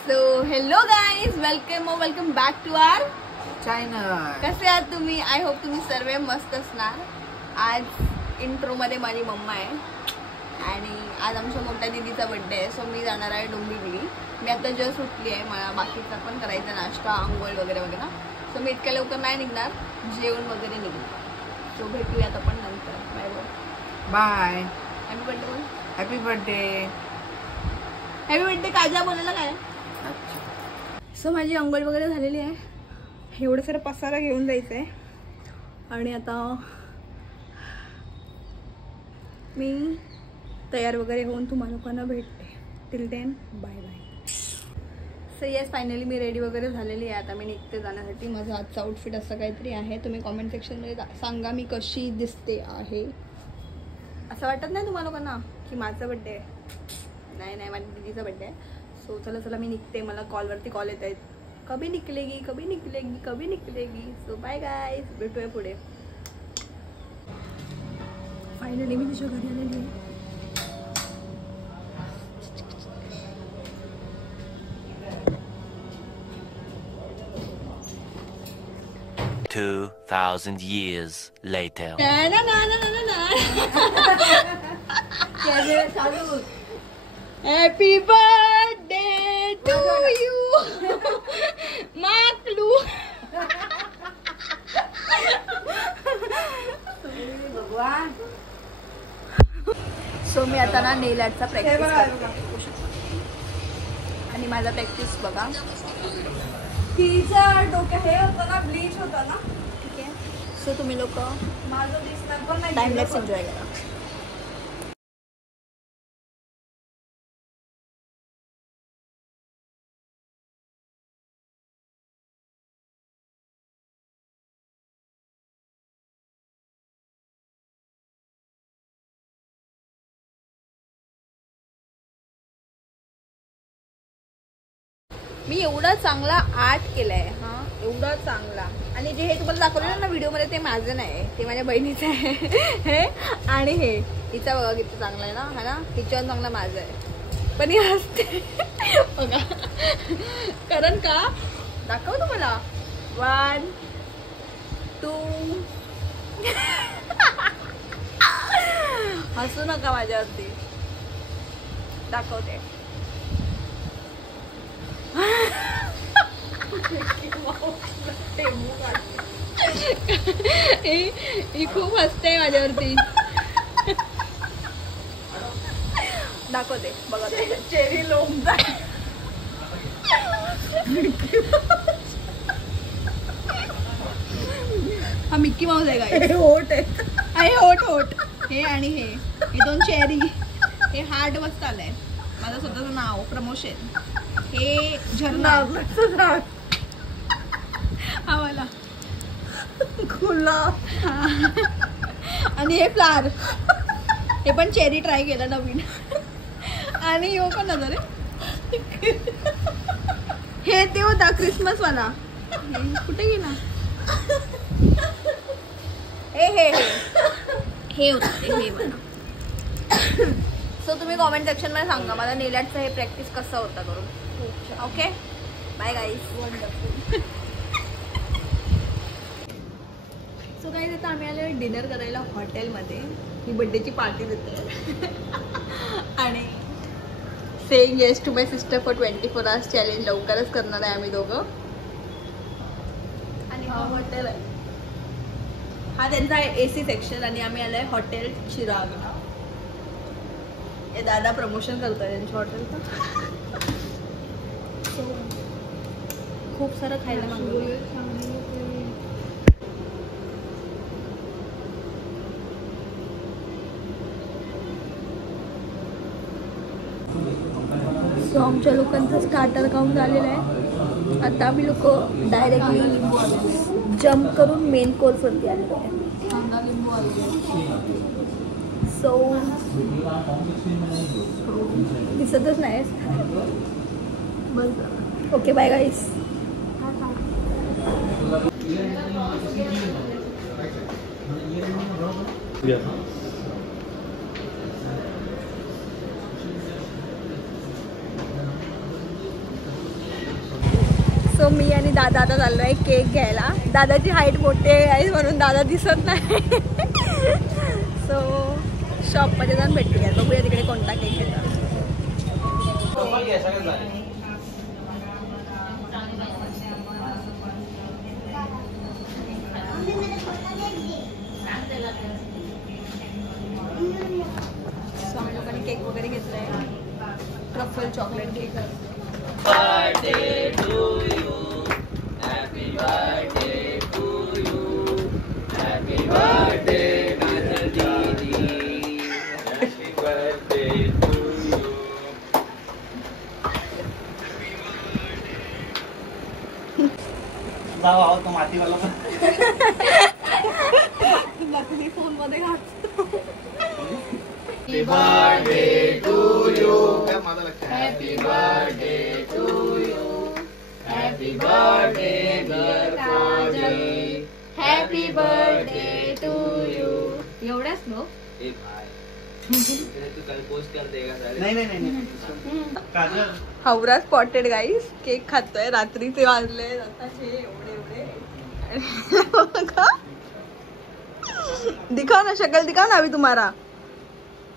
So hello guys, welcome back to our channel. कसे आहात तुम्ही? आय होप तुम्ही सर्व मस्त असणार. आज इंट्रो मध्ये माझी मम्मा आहे आणि आज आमच्या मोठ्या दीदीचा बर्थडे आहे. सो मी जाणार आहे डोंबिवली. मी आता जस्ट उठली आहे. मला बाकीचा पण करायचा नाश्ता, आंघोळ वगैरे वगैरे. सो मी इतक्या लवकर नाही निघणार, जेवण वगैरे निघणार. सो भेटूयात आपण नंतर. Bye bye. Happy birthday. Happy birthday. Happy birthday. काजा बोलायला काय? सो माझी आंघोळ वगैरे झालेली आहे. एवढं सारं पसारा घेऊन जायचं आहे आणि आता मी तयार वगैरे होऊन तुम्हा लोकांना भेटते. Till then bye bye. So yes, finally मी रेडी वगैरे झालेली आहे. आता मी निघते जाण्यासाठी. माझं आजचं आउटफिट असं काहीतरी आहे. तुम्ही कॉमेंट सेक्शनमध्ये सांगा मी कशी दिसते आहे. असं वाटत नाही तुम्हाला लोकांना की माझा बड्डे आहे? नाही, माझ्या दीदीचा बड्डे आहे. सो चला मी निघते. मला कॉलवरती कॉल येत आहेत, कभी निकलेगी. सो बाय गाईज, भेटूया पुढे. फायनली मी तिच्या घरी आलेली आहे. 2000 years later. Happy birthday to you Maklu. So मी आता ना नेल आर्टचा प्रॅक्टिस करते आणि माझा प्रॅक्टिस बघा. तिचा डोक्या हे होतं ना, ब्लीच होतं ना. ठीक आहे. सो तुम्ही लोक माझं दिसणार पण नाही. टाइमलेस एन्जॉय करा. मी एवढा चांगला आर्ट केलाय, हा एवढा चांगला. आणि जे हे तुम्हाला दाखवलं ना व्हिडिओ मध्ये ते माझं नाही, ते माझ्या बहिणीचं आहे. हे आणि हे हिचा बघा किती चांगला आहे ना, हा ना. हिच्यावर चांगला माझं आहे. पण ही हसते बघा. कारण का दाखव तुम्हाला. 1 2 हसू नका माझ्यावरती. दाखवते. ही खूप हसते माझ्यावरती. दाखवते बघा. चेरी लोंबता. हा मिक्की माऊस आहे काय? होट आहे. अरे होट हे आणि हे दोन चेरी. हे हार्ट मस्त आलंय. माझं स्वतःचं नाव प्रमोशन. हे झरना. हा वाला गुलाब. आणि हे फ्लावर. हे पण चेरी ट्राय केलं नवीन. आणि हो पण नजर आहे. हे ते होता क्रिसमस वाला. कुठे गेला? हे होतं हे मला. सो तुम्ही कॉमेंट सेक्शन मध्ये सांगा मला नेल आर्टचं हे प्रॅक्टिस कसं होतं करून. Okay bye guys. So guys आता आम्ही आलो डिनर करायला हॉटेलमध्ये. ही बर्थडेची पार्टी देते आणि saying yes to my sister for 24 hours challenge लवकरच करणार आहे आम्ही दोघं. आणि हा हॉटेल आहे, हा त्यांचा आहे AC सेक्शन. आणि आम्ही आलोय हॉटेल चिराग. हे दादा प्रमोशन करतोय त्यांच्या हॉटेलचं. खूप सारं खायला मागवलं. सो आमच्या लोकांचं स्टार्टर काउंट झालेलं आहे. आता आम्ही लोक डायरेक्टली जम्प करून मेन कोर्सवरती आलेलो आहे. सो दिसतच नाही. ओके बाय गाईस. सो मी आणि दादा आता चाललो आहे केक घ्यायला. दादाची हाईट मोठी आहे म्हणून दादा दिसत नाही. सो शॉपमध्ये जाऊन भेटूया. बघूया तिकडे कोणता केक घेतात. सो आम्ही लोकांनी केक वगैरे घेतलाय. Truffle chocolate cake. तो मातीवाला नकली फोन मध्ये घालतो. Happy birthday to you. Happy birthday to you. Happy birthday dear Kajal. Happy birthday to you. एवढ्याच नो. तू कल पोस्ट कर देगा सारे. नहीं काजल हावरा स्पॉटेड गाईस. केक खातोय. रात्रीचे वाजले आताचे एवढे. दिखाओ ना शक्ल, दिखाओ ना अभी तुम्हारा.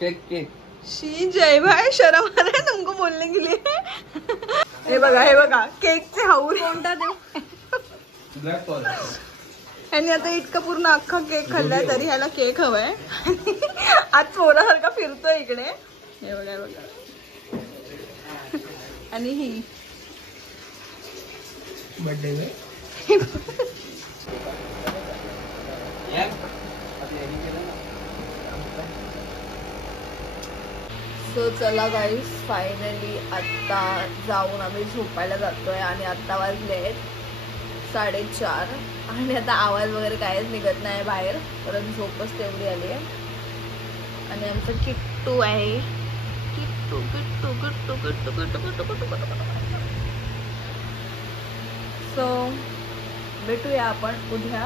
केक शी जय भाई शर्म आ रहा है तुमको बोलने के लिए. हे बघा केकचे हाऊर. कोणता देऊ. Black call. ह्याने आता इतका पूर्ण अख्खा केक खाल्लाय तरी ह्याला केक हवाय. आज पोरासारखा फिरतोय इकडे. हे बघा. आणि ही बर्थडे में सो चला गाईस फायनली आत्ता जाऊन आम्ही झोपायला जातोय. आणि आत्ता वाजले आहेत 4:30 आणि आता आवाज वगैरे काहीच निघत नाही बाहेर. परत झोपच तेवढी आली आहे. आणि आमचं किट्टू आहे. किट्टू. सो भेटूया आपण उद्या.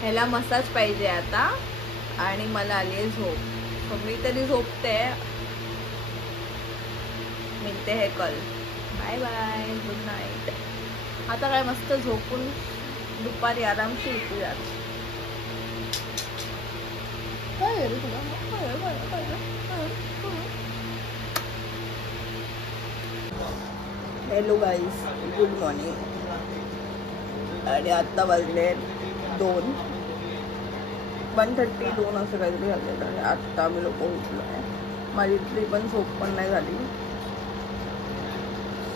ह्याला मसाज पाहिजे आता आणि मला आली आहे झोप. तर मी तरी झोपते. मिळते है कल. Bye bye. Good night. आता काय मस्त झोपून दुपारी आरामशी उठूया. Hello guys, good morning. आणि आत्ता वाजले 1:32 असं काहीतरी झालेलं आहे. आत्ता आम्ही लोक उठलो आहे. माझी इथली पण झोप पण नाही झाली.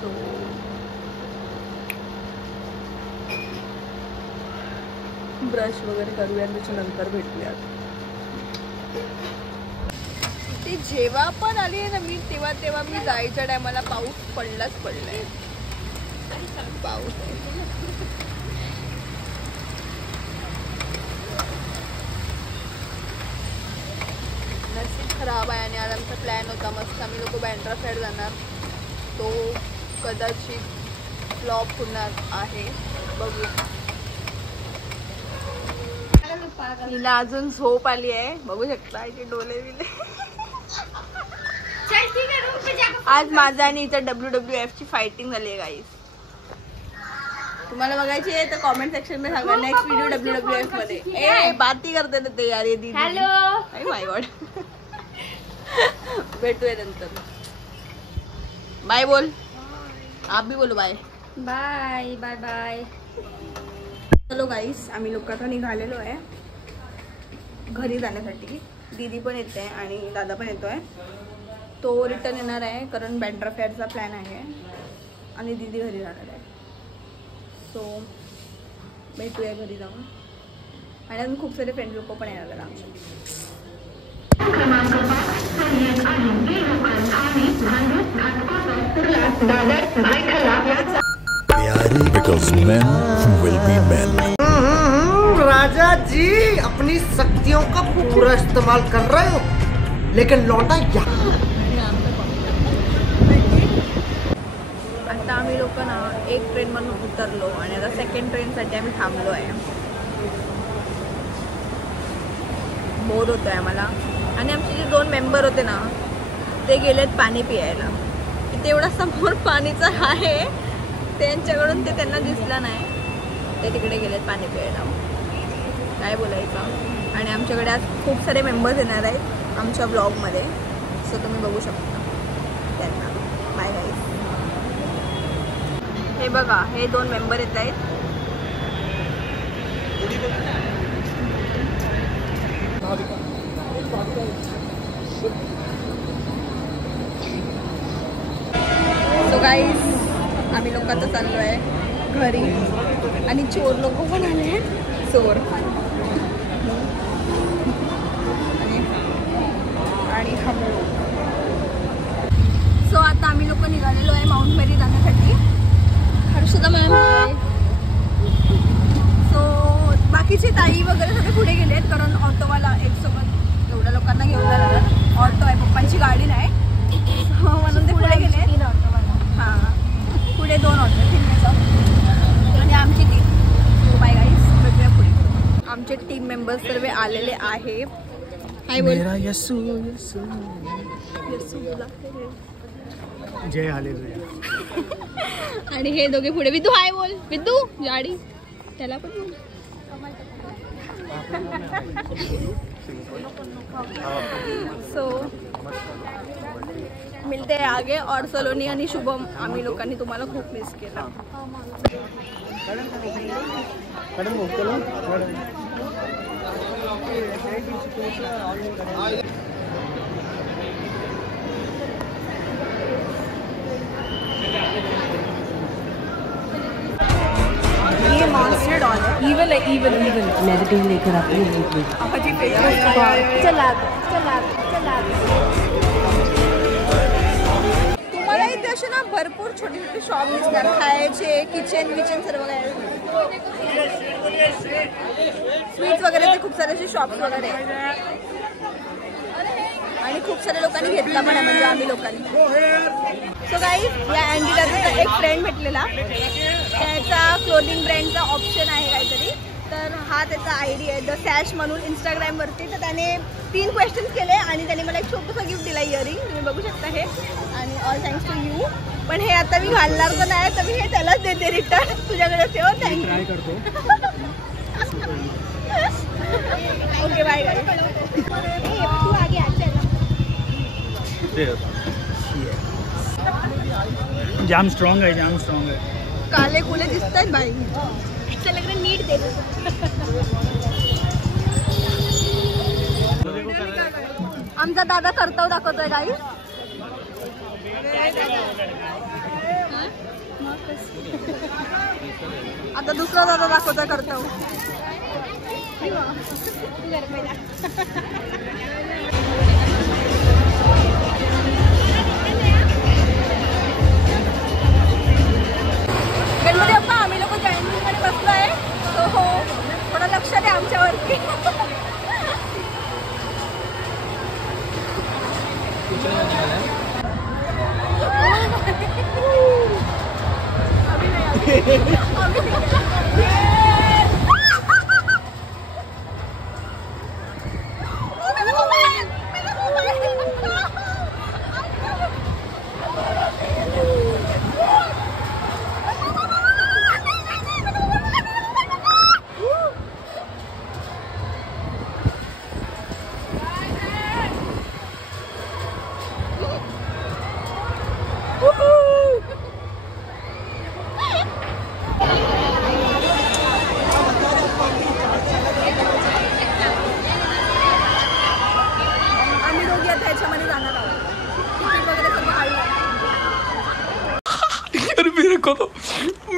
सो ब्रश वगैरे करूया आणि त्याच्यानंतर भेटूयात. ती जेव्हा पण आली आहे ना मी तेव्हा मी जायच्या टायमाला पाऊस पडलाय. पाऊस नसीब खराब आहे. आणि आज आमचा प्लॅन होता मस्त आम्ही लोक बँड्रा साईड जाणार. तो कदाचित फ्लॉप होणार आहे. बघू. हिला अजून झोप आली आहे. बघू शकता इथे डोले बिले. आज माझा आणि इथं WWF ची फायटिंग झाली आहे गाईस. तुम्हाला बघायची आहे तर कॉमेंट सेक्शन मध्ये सांगा. नेक्स्ट व्हिडिओ WWF मध्ये. ए बाती करते ना ते यार. ये हॅलो. माय गॉड. भेटूया नंतर. बाय बोल. आप भी बोलो बाय. Bye bye bye. चलो गाईस आम्ही लोक आता निघालेलो आहे घरी जाण्यासाठी. दीदी पण येते आणि दादा पण येतोय. तो रिटर्न येणार आहे कारण बँड्रा फेअरचा प्लॅन आहे. आणि दीदी घरी जाणार आहे. सो भेटूया घरी जाऊन. आणि अजून खूप सारे फ्रेंड लोक पण येणार आहेत आमचे. Because men will be men. राजा जी अपनी शक्तियों का पूरा इस्तेमाल कर रहे हो, लेकिन लौटा यहाँ. आता आम्ही लोक ना एक ट्रेन मधून उतरलो आणि आता सेकंड ट्रेनसाठी आम्ही थांबलो आहे. बोर होतोय आम्हाला. आणि आमचे जे 2 मेंबर होते ना ते गेलेत पाणी पियायला. तेवढा समोर पाणीचं आहे, त्यांच्याकडून ते त्यांना दिसलं नाही. ते तिकडे गेलेत पाणी प्यायला. काय बोलायचं. आणि आमच्याकडे आज खूप सारे मेंबर्स येणार आहेत आमच्या ब्लॉगमध्ये, सो तुम्ही बघू शकता त्यांना. बाय गाईस. हे बघा, हे 2 मेंबर येत आहेत. सो गाईस, आम्ही लोक आता चाललो आहे घरी आणि चोर लोक पण आले. चोर आणि हम लोग. सो आता आम्ही लोक निघालेलो आहे माउंट मेरी जाण्यासाठी. हर्षदा मॅम आहे. सो बाकीचे ताई वगैरे सगळे पुढे गेले आहेत, कारण ऑटोवाला एकसोबत एवढ्या लोकांना घेऊन जाणार. ऑटो आहे, पप्पांची गाडी नाही, म्हणून ते पुढे गेले. हां, पुढे 2 ऑटो आणि आमची टीम. बाय गाईस, भेटूया पुढे. आमचे टीम मेंबर्स सर्व आलेले आहे. हाय बोल. यसू यसू जय हालेलुया. आणि हे दोघे पुढे. विद्दू हाय बोल. विद्दू गाडी त्याला पण बोल. सो मिलते हैं आगे. और सलोनी आणि शुभम, आम्ही लोकांनी तुम्हाला खूप मिस केला. ये मॉन्स्टर डॉल है. इवल है, इवल नेगेटिव लेकर आती है. चला तुम्हाला इथे असे ना भरपूर छोटे छोटे शॉप दिसणार, खायचे, किचन सर्व काही. स्वीट्स वगैरे, खूप सारे असे शॉप्स वगैरे. आणि खूप साऱ्या लोकांनी घेतला पण आहे, म्हणजे आम्ही लोकांनी. सो गाईज, या अँडीला त्याचा एक फ्रेंड भेटलेला, त्याचा क्लोथिंग ब्रँडचा ऑप्शन आहे काहीतरी. तर हा त्याचा ID आहे द सॅश म्हणून इंस्टाग्रामवरती. तर त्याने 3 क्वेश्चन्स केले आणि त्याने मला एक छोटंसं गिफ्ट दिला, इयरिंग. तुम्ही बघू शकता हे. आणि ऑल थँक्स टू यू. पण हे आता मी घालणार तर नाही, तर मी हे त्यालाच देते रिटर्न. तुझ्याकडे ठेव. थँक्यू. Okay bye guys. तू आगे जाम स्ट्रॉन्ग है, जाम स्ट्रॉन्ग है. काले कुले दिसत आहेत बाई. चल लग नीट दे. आमचा दादा कर्तव्य दाखवतोय गाई. आता दुसरा दादा दाखवतोय कर्तव्य. गणपती बाप्पा, आम्ही लोक जॉईनिंगमध्ये बसलो आहे. हो, थोडं लक्ष द्या आमच्यावरती.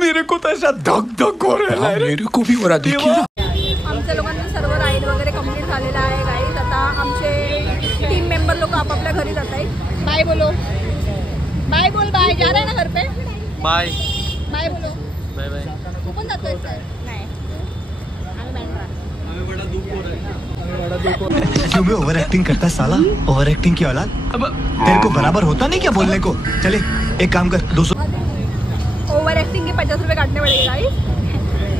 मेरे को तो ऐसा धक धक हो रहा है. मेरे को भी हो रहा. देखिए ना, आमच्या लोकांचं सर्व राईड वगैरे कंप्लीट झालेलं आहे गाईज. आता आमचे टीम मेंबर लोक आपापल्या घरी जात आहेत. बाय बोलो. बाय बोल. बाय. जा रहा है ना घर पे. बाय बाय बोलो. Bye bye. तू पण जातोय सर? नाही, क्यों भी ओवर एक्टिंग करता है साला. ओवर एक्टिंग की औलाद. तेरे को बराबर होता नहीं क्या बोलने को. चले एक काम कर, 200 ओवर एक्टिंग के 50 रुपये काटने पड़ेंगे गाइस.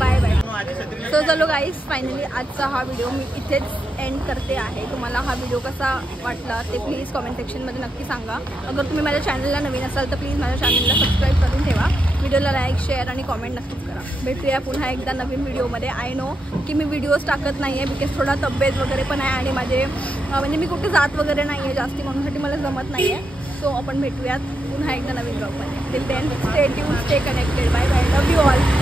Bye bye. सो चलो गाईज, फायनली आजचा हा व्हिडिओ मी इथेच एंड करते आहे. तुम्हाला हा व्हिडिओ कसा वाटला ते प्लीज कॉमेंट सेक्शनमध्ये नक्की सांगा. अगर तुम्ही माझ्या चॅनलला नवीन असाल तर प्लीज माझ्या चॅनलला सबस्क्राईब करून ठेवा. व्हिडिओला लाईक, शेअर आणि कॉमेंट नक्कीच करा. भेटूया पुन्हा एकदा नवीन व्हिडिओमध्ये. आय नो की मी व्हिडिओज टाकत नाही आहे बिकॉज थोडा तब्येत वगैरे पण आहे आणि माझे म्हणजे मी कुठे जात वगैरे नाही आहे जास्ती, म्हणूनसाठी मला जमत नाही आहे. सो आपण भेटूयात पुन्हा एकदा नवीन ब्लॉगमध्ये. Till then stay tuned, stay connected. Bye bye. Love you all.